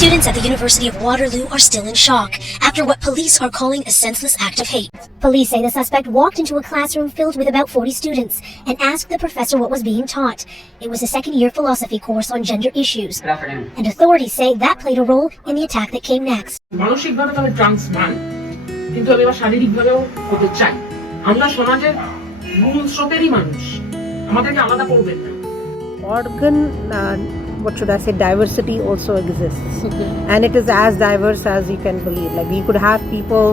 Students at the University of Waterloo are still in shock after what police are calling a senseless act of hate. Police say the suspect walked into a classroom filled with about 40 students and asked the professor what was being taught. It was a second-year philosophy course on gender issues. And authorities say that played a role in the attack that came next. মানসিকভাবে তাহলে trans মান, কিন্তু আমি আবার শারীরিকভাবেও হতে চাই। আমরা সমাজের মূল স্রোতেরই মানুষ, আমাদেরকে আলাদা করবেন না। Organ, what should I say, diversity also exists. And it is as diverse as you can believe. Like you could have people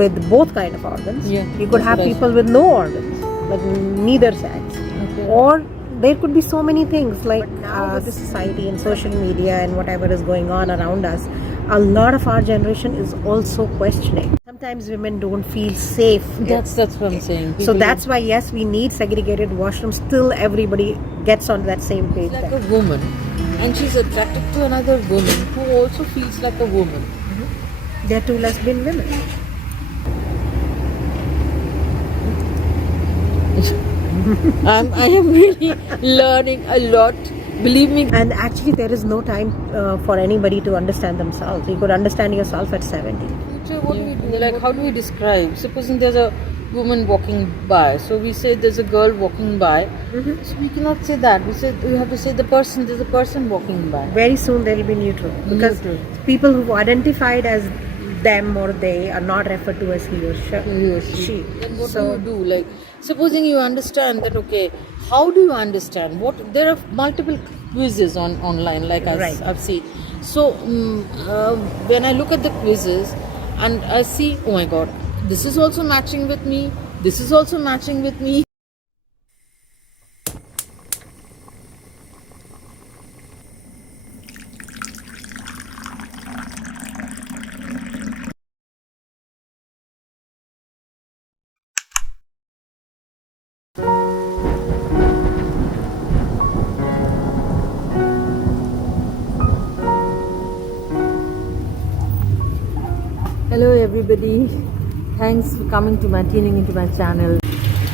with both kind of organs. Yeah, you could have people with no organs, like neither sex. Okay. Or there could be so many things like with the society and social media and whatever is going on around us. A lot of our generation is also questioning. Sometimes women don't feel safe. That's what I'm saying. So that's why, yes, we need segregated washrooms. Still, everybody gets on that same page. Like a woman, and she's attracted to another woman who also feels like a woman. There are two lesbian women. I am really learning a lot. Believe me. And actually, there is no time for anybody to understand themselves. You could understand yourself at 70. What do we do? Like, how do we describe? Supposing there's a woman walking by, so we say there's a girl walking by. So we cannot say that. We have to say there's a person walking by. Very soon there will be neutral, because people who identified as them or they are not referred to as he or she. Then what do you do? Like, supposing you understand that, okay, how do you understand? There are multiple quizzes online, like I've seen. So when I look at the quizzes and I see, oh my God, this is also matching with me. This is also matching with me. Hello everybody, thanks for tuning into my channel.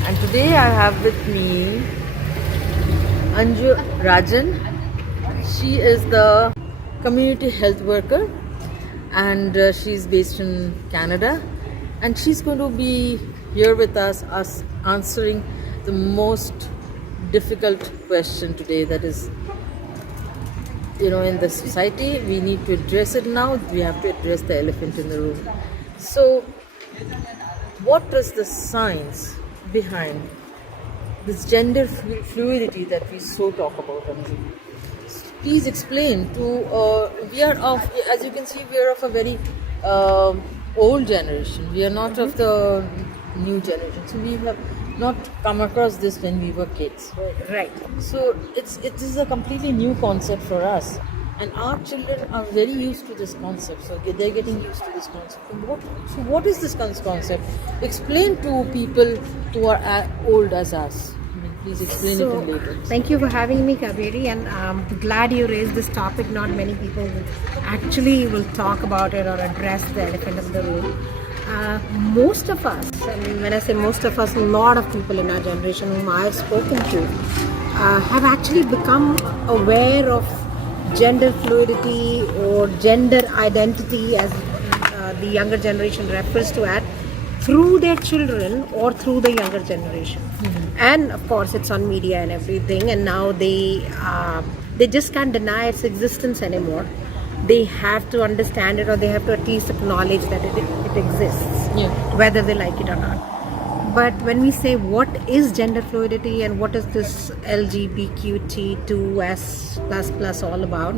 And today I have with me Anju Rajan. She is the community health worker, and she's based in Canada, and she's going to be here with us answering the most difficult question today, that is, in the society, we need to address it now. We have to address the elephant in the room. So, what is the science behind this gender fluidity that we so talk about? Please explain to. As you can see, we are of a very old generation. We are not of the new generation. So we have not come across this when we were kids. Right. So it is a completely new concept for us, and our children are very used to this concept. So they're getting used to this concept. What is this concept? Explain to people who are old as us. Please explain it in later. Thank you for having me, Kaveri, and I'm glad you raised this topic. Not many people will talk about it or address the elephant in the room. Most of us, I mean, when I say most of us, a lot of people in our generation whom I have spoken to have actually become aware of gender fluidity or gender identity, as the younger generation refers to it, through their children or through the younger generation. And of course it's on media and everything, and now they just can't deny its existence anymore. They have to understand it, or they have to at least acknowledge that it exists, whether they like it or not. But when we say what is gender fluidity and what is this LGBTQ2S plus all about,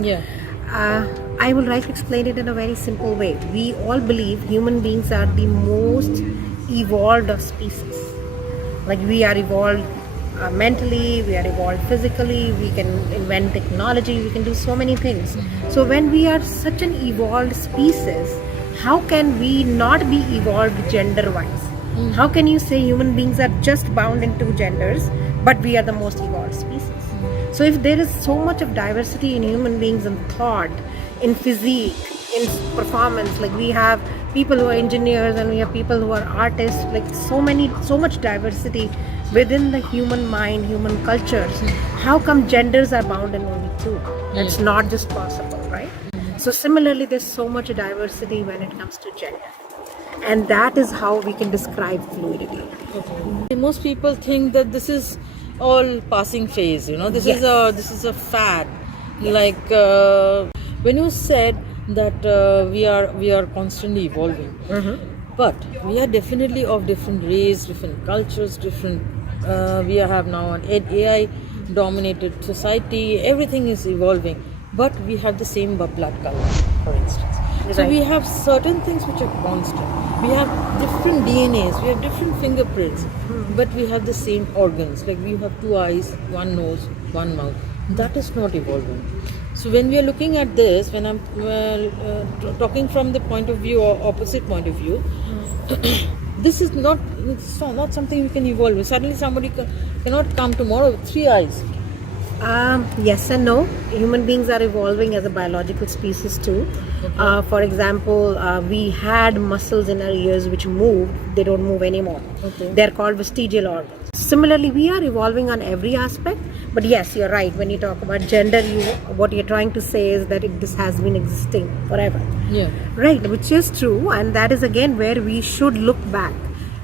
I will try to explain it in a very simple way. We all believe human beings are the most evolved of species. Like, we are evolved mentally, we are evolved physically, we can invent technology, we can do so many things. So when we are such an evolved species, how can we not be evolved gender-wise? How can you say human beings are just bound in two genders, but we are the most evolved species? So if there is so much of diversity in human beings, in thought, in physique, in performance, like we have people who are engineers and we have people who are artists, like so much diversity within the human mind, human cultures. How come genders are bound in only two? That's not just possible. right? So similarly, there's so much diversity when it comes to gender. And that is how we can describe fluidity. Most people think that this is all passing phase. This Yes. is a fad. Like when you said that we are constantly evolving, but we are definitely of different race, different cultures, different. We have now an AI dominated society. Everything is evolving, but we have the same blood color, for instance. So Right. we have certain things which are constant. We have different DNAs, we have different fingerprints, but we have the same organs. Like we have 2 eyes, 1 nose, 1 mouth. That is not evolving. So when we are looking at this, when I'm talking from the point of view or opposite point of view, this is not something we can evolve. Suddenly somebody cannot come tomorrow with 3 eyes. Yes and no. Human beings are evolving as a biological species too. For example, we had muscles in our ears which moved. They don't move anymore. Okay. They're called vestigial organs. Similarly, we are evolving on every aspect. But yes, you're right. When you talk about gender, what you're trying to say is that this has been existing forever. Yeah. Right, which is true. And that is again where we should look back.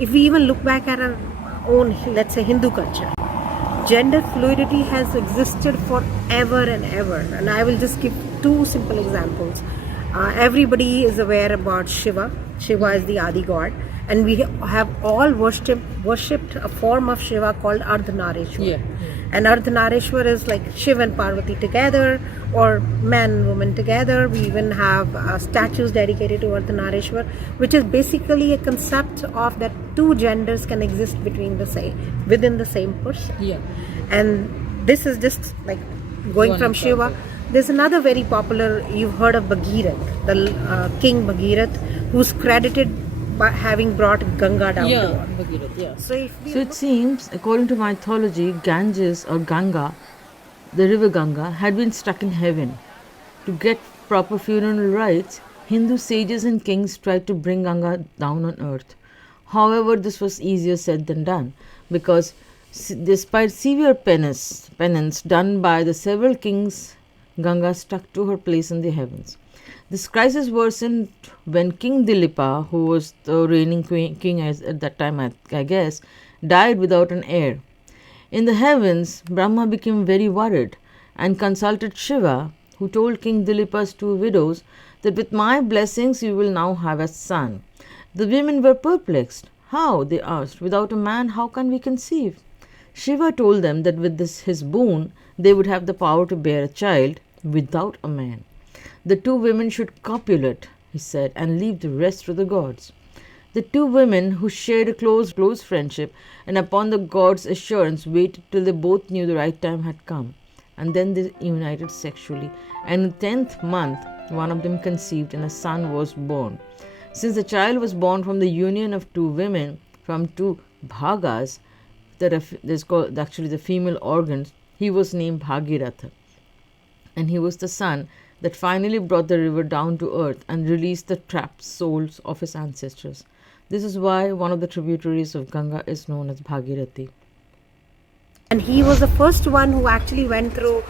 If we even look back at our own, let's say, Hindu culture, gender fluidity has existed forever and ever. And I will just give 2 simple examples. Everybody is aware about Shiva. Shiva is the Adi god. And we have all worshipped a form of Shiva called Ardhanarishwar. Yeah. And Ardhanarishwar is like Shiva and Parvati together, or man and woman together. We even have statues dedicated to Ardhanarishwar, which is basically a concept of that 2 genders can exist within the same person. Yeah. And this is just like going One from example. Shiva. There's another very popular, you've heard of Bhagirath, the King Bhagirath, who's credited by having brought Ganga down to earth. Bhagirath, yeah. So if we So it seems, according to mythology, Ganges or Ganga, the river Ganga, had been stuck in heaven. To get proper funeral rites, Hindu sages and kings tried to bring Ganga down on earth. However, this was easier said than done, because despite severe penance done by the several kings, Ganga stuck to her place in the heavens. This crisis worsened when King Dilipa, who was the reigning king at that time, I guess, died without an heir. In the heavens, Brahma became very worried and consulted Shiva, who told King Dilipa's 2 widows that with my blessings you will now have a son. The women were perplexed. How, they asked, without a man how can we conceive? Shiva told them that with his boon they would have the power to bear a child without a man. The 2 women should copulate, he said, and leave the rest to the gods. The 2 women, who shared a close friendship, and upon the gods' assurance waited till they both knew the right time had come. And then they united sexually, and in the 10th month one of them conceived and a son was born. Since the child was born from the union of 2 women, from 2 bhagas, that is called actually the female organs, he was named Bhagiratha. And he was the son that finally brought the river down to earth and released the trapped souls of his ancestors. This is why one of the tributaries of Ganga is known as Bhagirathi. And he was the first one who actually went through,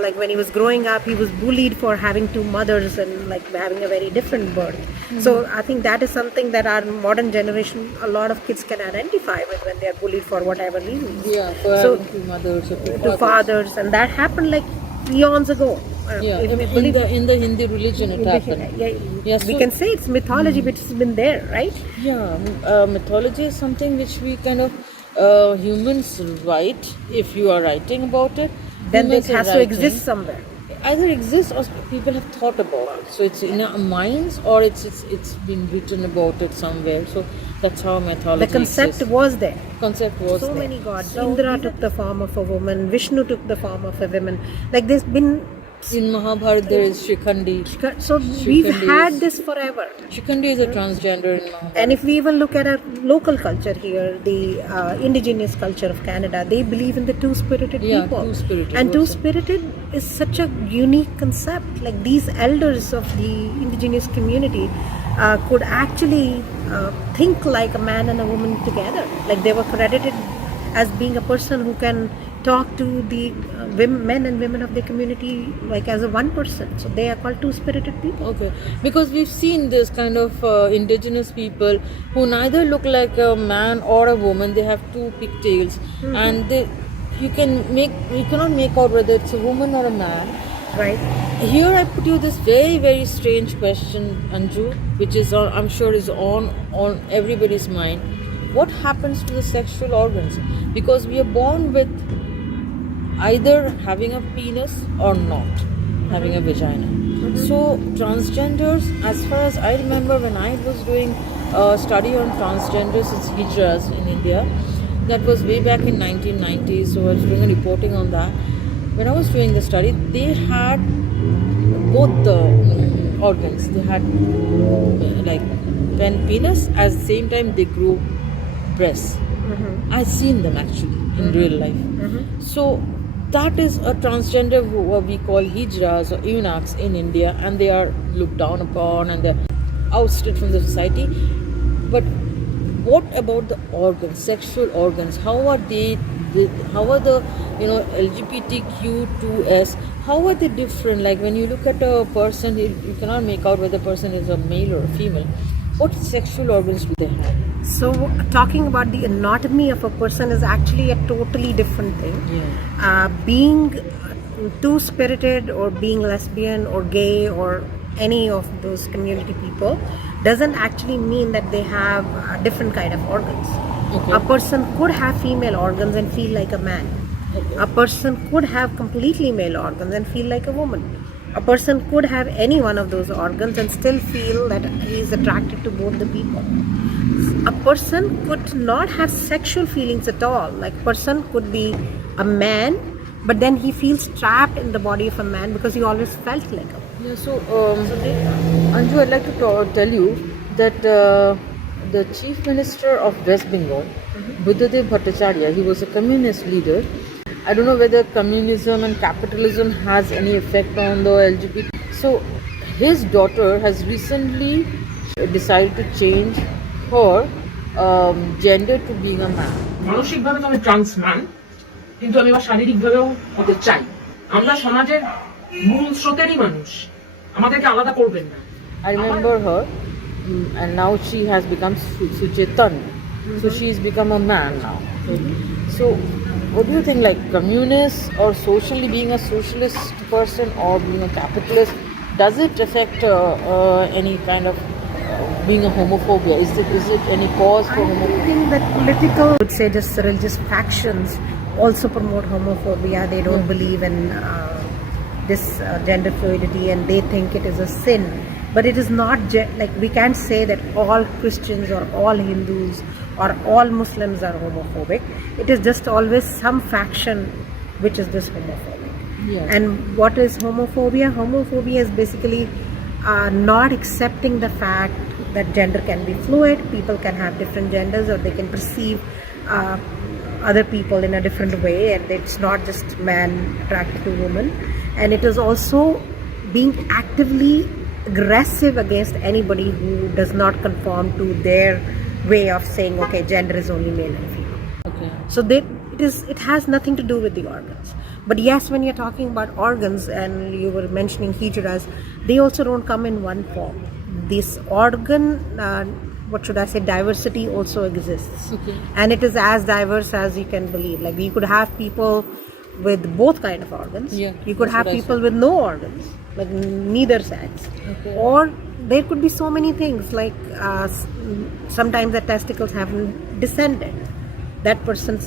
like when he was growing up, he was bullied for having 2 mothers and like having a very different birth. Mm-hmm. So I think that is something that our modern generation, a lot of kids can identify with when they are bullied for whatever reasons. Yeah, for So, having 2 mothers or 2 to fathers, and that happened like eons ago. Yeah, If we in believe the Hindu religion it in the- happened. yeah, we can say it's mythology, but it's been there, right? Yeah, mythology is something which we kind of humans write. If you are writing about it, Then it humans are has to writing. exist somewhere. Either exists or people have thought about it. So it's in our minds, or it's been written about it somewhere. So that's how mythology. The concept exists. was there. Concept was So there. many gods. Indra took the form of a woman. Vishnu took the form of a woman. Like there's been. In Mahabharata there is Shikhandi. So we've Shikhandi had is- this forever. Shikhandi is a transgender in Mahabharata. And if we even look at our local culture here, the indigenous culture of Canada, they believe in the two-spirited Yeah, people. two-spirited And also. two-spirited is such a unique concept. Like these elders of the indigenous community could actually think like a man and a woman together. Like they were credited as being a person who can talk to the men and women of the community like as a one person. So they are called two-spirited people. Okay, because we've seen this kind of indigenous people who neither look like a man or a woman. They have two pigtails, and you cannot make out whether it's a woman or a man. Right. Here I put you this very very strange question, Anju, which is I'm sure is on everybody's mind. What happens to the sexual organs? Because we are born with either having a penis or not having a vagina. So transgenders, as far as I remember, when I was doing a study on transgenders, it's hijras in India. That was way back in 1990s. So I was doing a reporting on that. When I was doing the study, they had both the organs. They had like penis. At the same time, they grew breasts. I've seen them actually in real life. So that is a transgender who we call hijras or eunuchs in India, and they are looked down upon and they're ousted from the society. But what about the organs, sexual organs? How are they? How are the LGBTQ2S? How are they different? Like when you look at a person, you cannot make out whether the person is a male or a female. What sexual organs do they have? So talking about the anatomy of a person is actually a totally different thing. Being two-spirited or being lesbian or gay or any of those community people doesn't actually mean that they have a different kind of organs. Okay. A person could have female organs and feel like a man. Okay. A person could have completely male organs and feel like a woman. A person could have any one of those organs and still feel that he is attracted to both the people. A person could not have sexual feelings at all. Like a person could be a man, but then he feels trapped in the body of a man because he always felt like a man. Yeah, so Anju, I'd like to tell you that the Chief Minister of West Bengal, Buddhadev Bhattacharya, he was a communist leader. I don't know whether communism and capitalism has any effect on the LGBT. So his daughter has recently decided to change her gender to being a man. মানসিকভাবে তো আমি trans man, কিন্তু আমি আবার শারীরিকভাবেও হতে চাই। আমরা সমাজের মূল স্রোতেরই মানুষ, আমাদেরকে আলাদা করবেন না। I remember her, and now she has become Suchetan. So she's become a man now. So what do you think, like communist or socially being a socialist person or being a capitalist, does it affect any kind of being a homophobia? Is it any cause for homophobia? I think that political, I would say just religious factions also promote homophobia. They don't believe in this gender fluidity and they think it is a sin. But it is not, like we can't say that all Christians or all Hindus or all Muslims are homophobic. It is just always some faction which is just homophobic. Yeah. And what is homophobia? Homophobia is basically not accepting the fact that gender can be fluid, people can have different genders or they can perceive other people in a different way, and it's not just man attracted to woman. And it is also being actively aggressive against anybody who does not conform to their way of saying, okay, gender is only male and female. Okay. So it has nothing to do with the organs. But yes, when you're talking about organs and you were mentioning hijras, they also don't come in one form. This organ, what should I say, diversity also exists. Okay. And it is as diverse as you can believe. Like you could have people with both kind of organs. Yeah, You could have people with no organs, like neither sex. Okay. Or there could be so many things like sometimes the testicles haven't descended. That person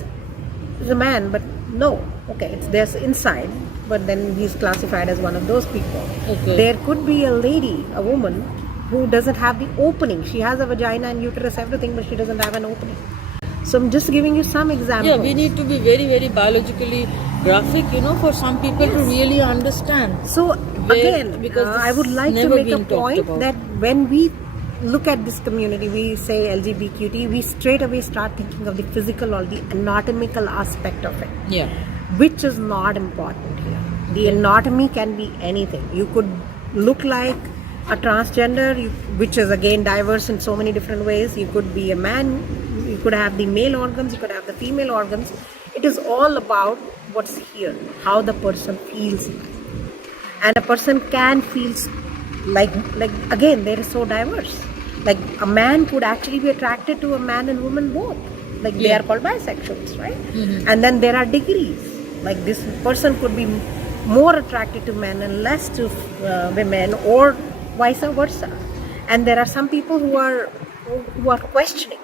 is a man, but no, okay, it's there's inside, but then he's classified as one of those people. Okay. There could be a lady, a woman, who doesn't have the opening. She has a vagina and uterus, everything, but she doesn't have an opening. So I'm just giving you some examples. Yeah, we need to be very, very biologically graphic, for some people to really understand. So Where- again, because this I would like to never make a been talked point about. that when we look at this community, we say LGBTQT, we straight away start thinking of the physical or the anatomical aspect of it, Yeah. which is not important here. The anatomy can be anything. You could look like a transgender, which is again diverse in so many different ways. You could be a man, you could have the male organs, you could have the female organs. It is all about what's here, how the person feels like. And a person can feel like again, they are so diverse. Like a man could actually be attracted to a man and woman both. Like they are called bisexuals, right? And then there are degrees. Like this person could be more attracted to men and less to women, or vice versa. And there are some people who are questioning.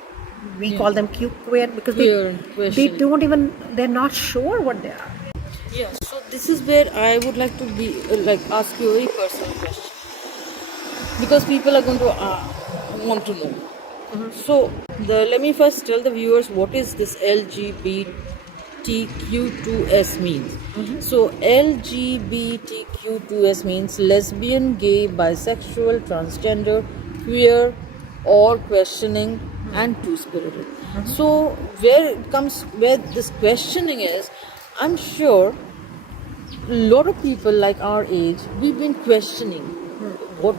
We call them queer because they don't even, they're not sure what they are. Yeah, so this is where I would like to be ask you a very personal question, because people are going to want to know. So let me first tell the viewers what is this LGBTQ2S means. So LGBTQ2S means lesbian, gay, bisexual, transgender, queer, or questioning, and two-spirited. So where this questioning is, I'm sure a lot of people like our age, we've been questioning what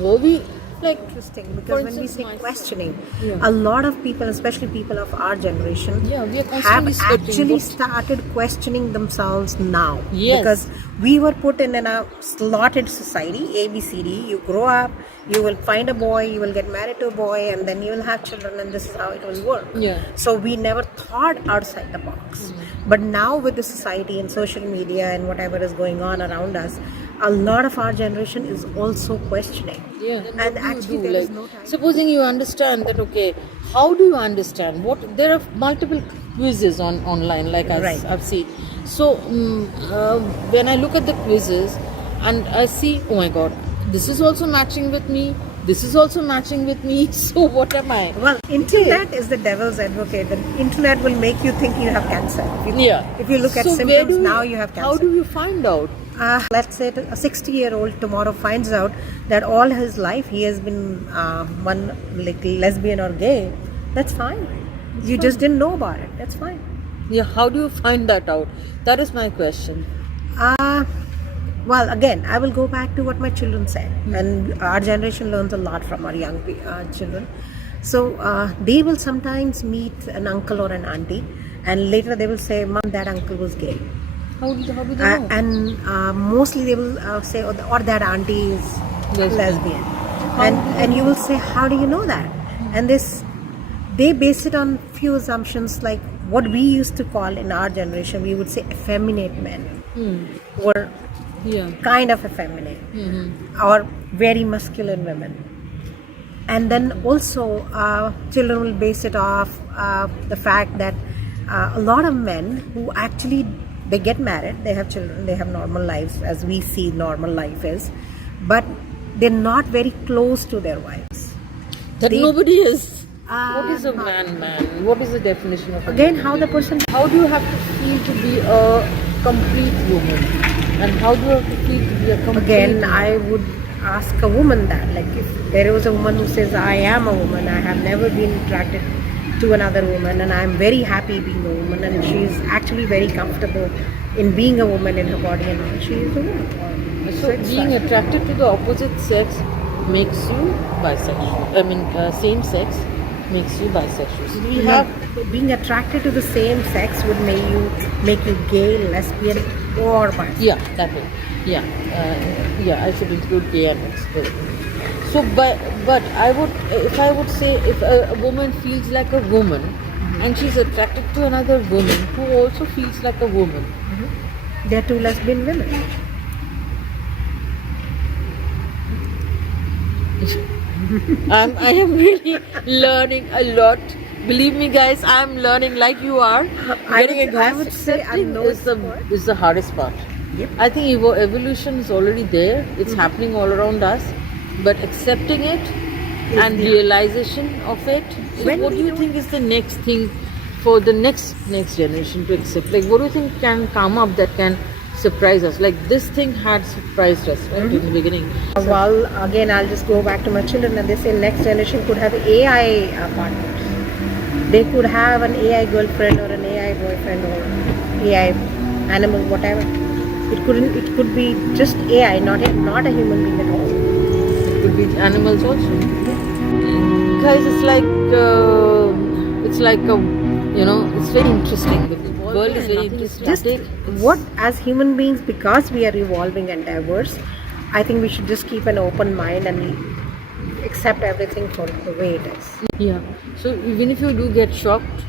were we like. Interesting, For because when we instance, say questioning, Yeah. a lot of people, especially people of our generation, We are have constantly searching actually what- started questioning themselves now. Yes. Because we were put in a slotted society, ABCD. You grow up, you will find a boy, you will get married to a boy, and then you will have children, and this is how it will work. Yeah. So we never thought outside the box. But now with the society and social media and whatever is going on around us, a lot of our generation is also questioning. Yeah. And actually there is no time. Supposing you understand that, okay, how do you understand what there are multiple quizzes online, like Right. I've seen. So when I look at the quizzes and I see, oh my god, this is also matching with me, this is also matching with me, so what am I? Well, internet is the devil's advocate. The internet will make you think you have cancer. If you look at So where symptoms do now, you have cancer. How do you find out? Let's say a 60-year-old tomorrow finds out that all his life he has been one like lesbian or gay. That's fine. You just didn't know about it. That's fine. Yeah, how do you find that out? That is my question. Well, again, I will go back to what my children said, and our generation learns a lot from our young children. So they will sometimes meet an uncle or an auntie, and later they will say, "Mom, that uncle was gay," How do they know? and mostly they will say, "Or that auntie is lesbian," and you will say, "How do you know that?" And they base it on few assumptions, like what we used to call in our generation, we would say effeminate men were kind of effeminate, or very masculine women. And then also children will base it off the fact that a lot of men who actually, they get married, they have children, they have normal lives as we see normal life is, but they're not very close to their wives. That They- nobody is. What is a man? What is the definition of a Again, man? how the person, How do you have to feel to be a complete woman? And how do you have to feel to be a complete again, woman? I would ask a woman that, like, if there was a woman who says, I am a woman, I have never been attracted to another woman, and I'm very happy being a woman, and she's actually very comfortable in being a woman in her body and all, she is a woman. So being attracted to the opposite sex makes you bisexual. I mean, same sex makes you bisexual. So we have being attracted to the same sex would make you gay, lesbian, or bisexual. Yeah, that way. Yeah, I should include gay and mixed. So, but I would, if I would say, if a woman feels like a woman, and she's attracted to another woman who also feels like a woman, They're two lesbian women. I am really learning a lot. Believe me, guys, I'm learning like you are. I would say I'm no is the hardest part. Yep. I think evolution is already there. It's happening all around us, but accepting it and realization of it. So When what do you think is the next thing for the next generation to accept? Like, what do you think can come up that can surprise us? Like, this thing had surprised us, right, in the beginning. Well, again, I'll just go back to my children, and they say next generation could have AI partners. They could have an AI girlfriend or an AI boyfriend or AI animal, whatever. It could be just AI, not a human being at all. It could be animals also. Guys, it's like it's very interesting because world is very Nothing is Just static. what, as human beings, because we are evolving and diverse, I think we should just keep an open mind and accept everything for the way it is. Yeah. So even if you do get shocked,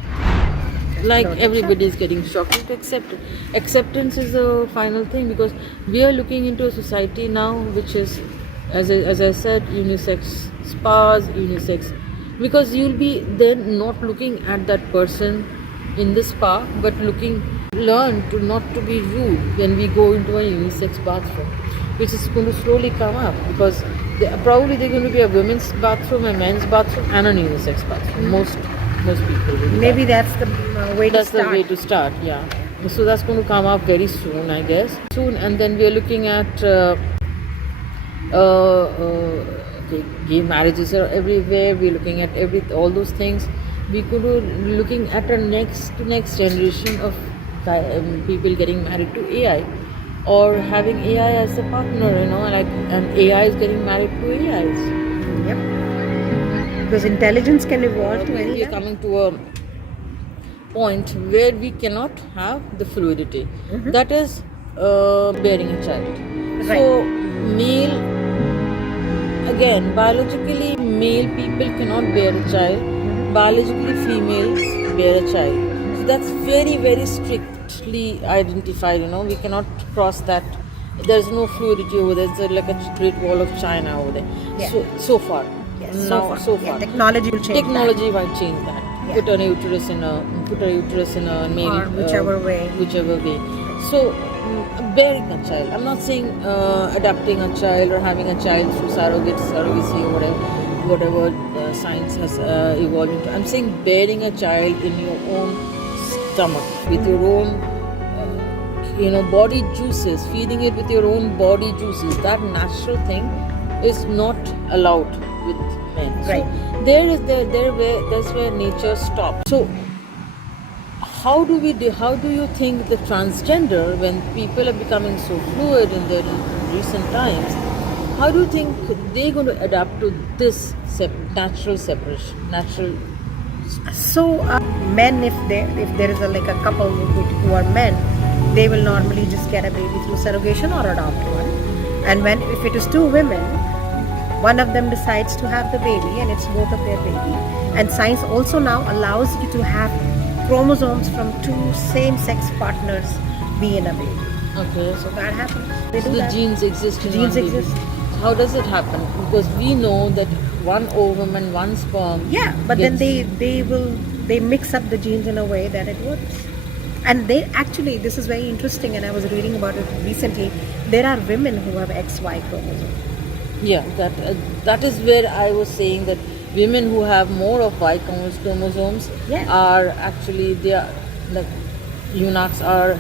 like don't everybody is getting shocked, you have to accept it. Acceptance is the final thing, because we are looking into a society now which is, as I said, unisex spas, unisex, because you'll be then not looking at that person in the spa, but learn to not to be rude when we go into a unisex bathroom, which is going to slowly come up, because probably they're going to be a women's bathroom, a men's bathroom, and a unisex bathroom. Most people will do Maybe that. that's the way That's to start. the way to start. Yeah. So that's going to come up very soon, I guess. Soon, and then we are looking at okay, gay marriages are everywhere. We're looking at all those things. We could be looking at a next generation of people getting married to AI, or having AI as a partner. And AI is getting married to AIs. Yep. Because intelligence can evolve to We any are level. coming to a point where we cannot have the fluidity. That is bearing a child. Right. So male, again, biologically male people cannot bear a child. Biologically females bear a child. So that's very, very strictly identified. We cannot cross that. There's no fluidity over there. It's like a Great Wall of China over there. Yeah. So far. Yes, Now, so far. Yeah, technology will change Technology might change that. Yeah. Put a uterus in a male, Or whichever way. whichever way. So bearing a child. I'm not saying adopting a child or having a child through surrogacy or whatever science has evolved into. I'm saying bearing a child in your own stomach with your own body juices, feeding it with your own body juices. That natural thing is not allowed with men. Right. So that's where nature stops. So how do you think the transgender, when people are becoming so fluid in the recent times, how do you think they're going to adapt to this natural separation, So men, if there is a couple who are men, they will normally just get a baby through surrogation or adopt one. And if it is two women, one of them decides to have the baby, and it's both of their baby. And science also now allows you to have chromosomes from two same-sex partners be in a baby. Okay. So that happens. They So do the that. genes exist in Genes one baby. exist. How does it happen? Because we know that one ovum and one sperm. Yeah, but then gets- they mix up the genes in a way that it works. And they actually, this is very interesting, and I was reading about it recently. There are women who have XY chromosome. Yeah, that is where I was saying that women who have more of Y chromosomes Yeah. are actually eunuchs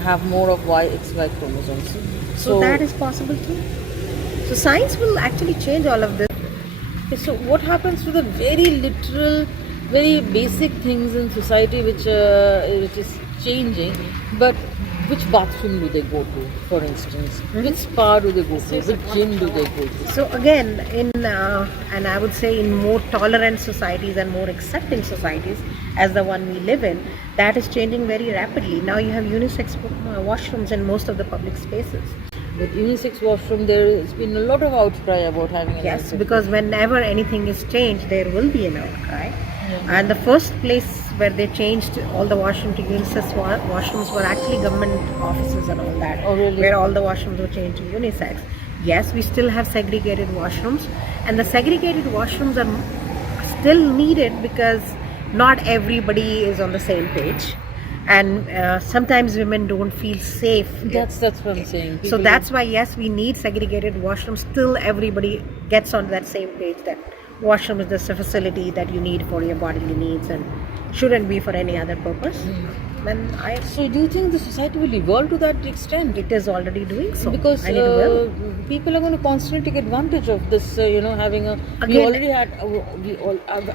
have more of XY chromosomes. So that is possible too. So science will actually change all of this. Okay, so what happens to the very literal, very basic things in society which is changing? But which bathroom do they go to, for instance? Which spa do they go to? Which gym do they go to? So again, and I would say in more tolerant societies and more accepting societies, as the one we live in, that is changing very rapidly. Now you have unisex washrooms in most of the public spaces. With unisex washroom, there has been a lot of outcry about having an Yes, unisex because whenever anything is changed, there will be an outcry. Yeah. And the first place where they changed all the washroom to unisex washrooms were actually government offices and all that. Oh, really? Where all the washrooms were changed to unisex. Yes, we still have segregated washrooms, and the segregated washrooms are still needed because not everybody is on the same page, and sometimes women don't feel safe. That's what I'm saying. So People that's why, yes, we need segregated washrooms till everybody gets on that same page that washroom is just a facility that you need for your bodily needs and shouldn't be for any other purpose. So do you think the society will evolve to that extent? It is already doing so. Because and it will. people are going to constantly take advantage of this, having a. We Again- already had.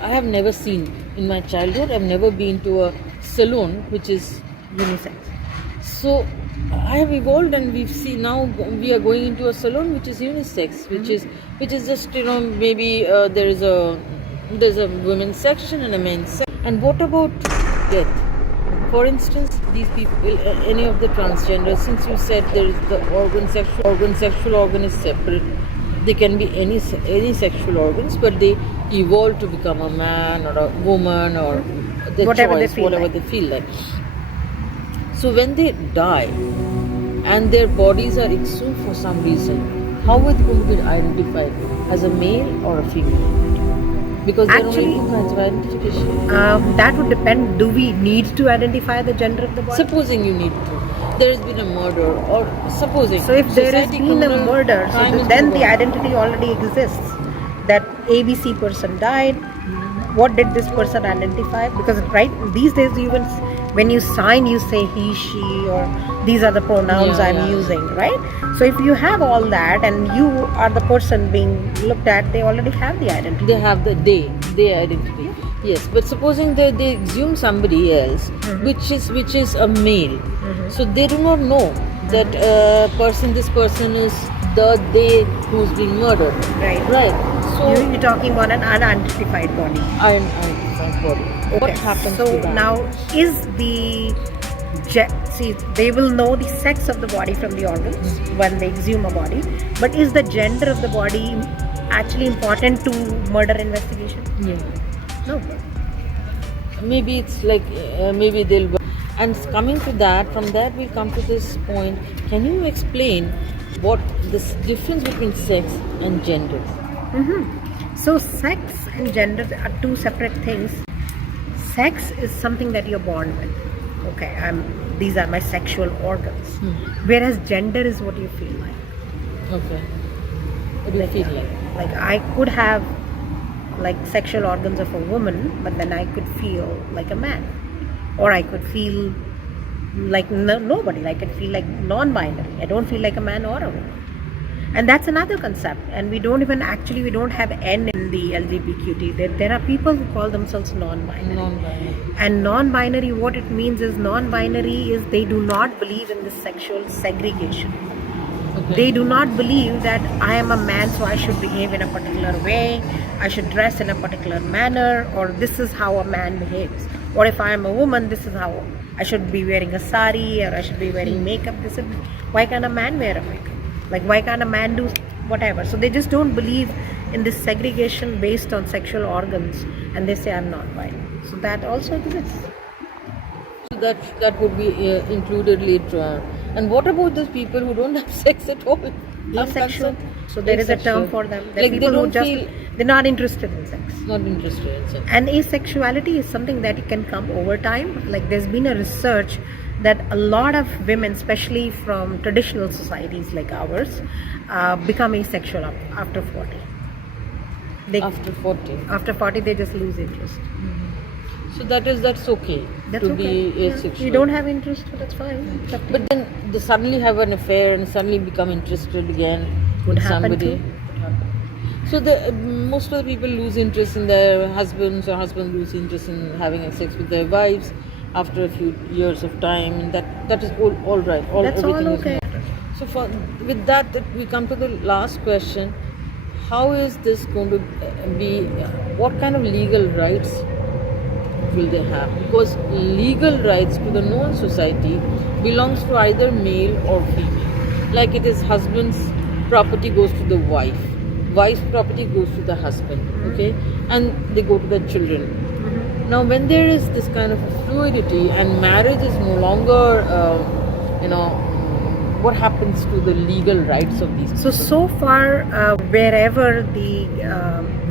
I have never seen in my childhood. I've never been to a salon which is Unisex. so. I have evolved, and we've seen now we are going into a salon which is unisex, which is just maybe there's a women's section and a men's section. And what about death? For instance, these people, any of the transgenders, since you said there is the sexual organ is separate. They can be any sexual organs, but they evolve to become a man or a woman or their Whatever choice, they feel whatever like. they feel like. So when they die and their bodies are exhumed for some reason, how are they going to be identified as a male or a female? Because there are only Actually, two kinds of identification. that would depend. Do we need to identify the gender of the body? Supposing you need to, there has been a murder, or supposing. So if there has society been a criminal murder, so crime is then going the on. identity already exists. That ABC person died. What did this person identify? Because right these days, even when you sign, you say he, she, or these are the pronouns Yeah, I'm yeah. using, right? So if you have all that and you are the person being looked at, they already have the identity. They have the they identity. Yes, but supposing they exhume somebody else, which is a male, so they do not know that this person is they who's been murdered. Right. Right. So You're talking about an unidentified body. I'm body. What Okay, happens so to that? now is the see, they will know the sex of the body from the organs when they exhume a body, but is the gender of the body actually important to murder investigation? Yeah. No. Maybe it's like maybe they'll. And coming to that, from that we'll come to this point. Can you explain what this difference between sex and gender? So sex and gender are two separate things. Sex is something that you're born with. Okay, these are my sexual organs. Whereas gender is what you feel like. Okay. What do you feel like? Like I could have like sexual organs of a woman, but then I could feel like a man, or I could feel like nobody. I could feel like non-binary. I don't feel like a man or a woman. And that's another concept, and we don't have N in the LGBTQ. There are people who call themselves non-binary. Non-binary. And non-binary, what it means is non-binary is they do not believe in this sexual segregation. Okay. They do not believe that I am a man, so I should behave in a particular way, I should dress in a particular manner, or this is how a man behaves. Or if I am a woman, this is how I should be wearing a sari, or I should be wearing makeup. Why can't a man wear a makeup? Like, why can't a man do whatever? So they just don't believe in this segregation based on sexual organs, and they say I'm not binary. So that also exists. So that would be included later on. And what about those people who don't have sex at all? Asexual. So there is a term for them. There are Like they people who don't they're not interested in sex. not interested in sex. And asexuality is something that can come over time. Like there's been a research that a lot of women, especially from traditional societies like ours, become asexual after 40. After 40. After 40, they just lose interest. So that's okay. That's to okay. be asexual. You don't have interest, that's fine. It's up to But you. then they suddenly have an affair and suddenly become interested again Could in happen somebody. too. So most of the people lose interest in their husbands, or husbands lose interest in having sex with their wives after a few years of time, and that is all right. That's all Everything okay. is so with that we come to the last question. How is this going to be? What kind of legal rights will they have? Because legal rights to the known society belongs to either male or female. Like it is husband's property goes to the wife, wife's property goes to the husband, okay, and they go to the children. Now when there is this kind of fluidity and marriage is no longer what happens to the legal rights of these people? So far, wherever the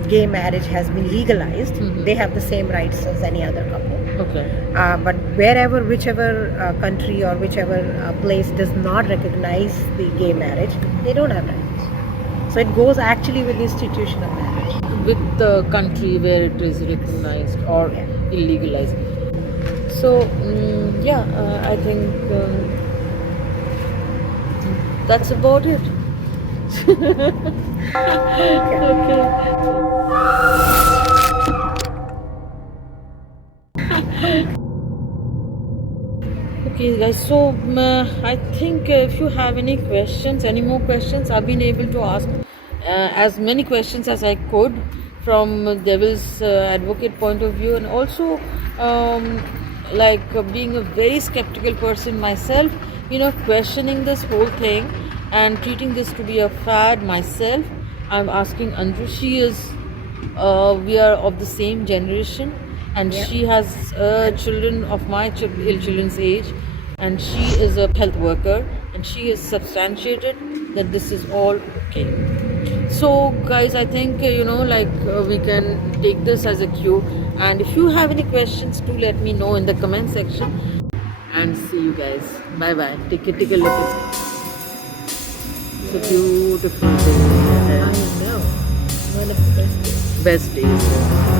gay marriage has been legalized, they have the same rights as any other couple. Okay. But whichever country or whichever place does not recognize the gay marriage, they don't have rights. So it goes actually with the institution of marriage. With the country where it is recognized or illegalized. So I think that's about it. Okay guys, so I think if you have any more questions, I've been able to ask as many questions as I could from devil's advocate point of view, and also like being a very skeptical person myself, questioning this whole thing and treating this to be a fad myself. I'm asking Anju. She is, we are of the same generation, and she has children of my children's age, and she is a health worker, and she is substantiated that this is all okay. So, guys, I think we can take this as a cue. And if you have any questions, do let me know in the comment section. And see you guys. Bye bye. Take a look at it's a beautiful day. I know. One of the best days. Best days.